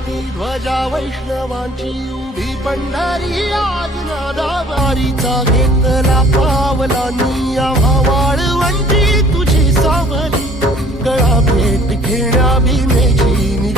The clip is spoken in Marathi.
क्रांती ध्वजा वैष्णवांची उभी पंढरी आज नादावारीचा घेतला पावलांनी आम्हा वाळवंटी तुझी सावली गळा भेट घेण्या भीमेची